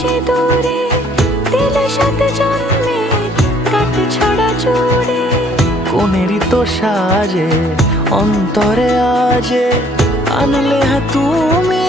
সিঁদুরে দিলে সাথে জন্মের কাট ছড়া জুড়ে। কোনেরই তো সাজে অন্তরে আজে আনলে তুমি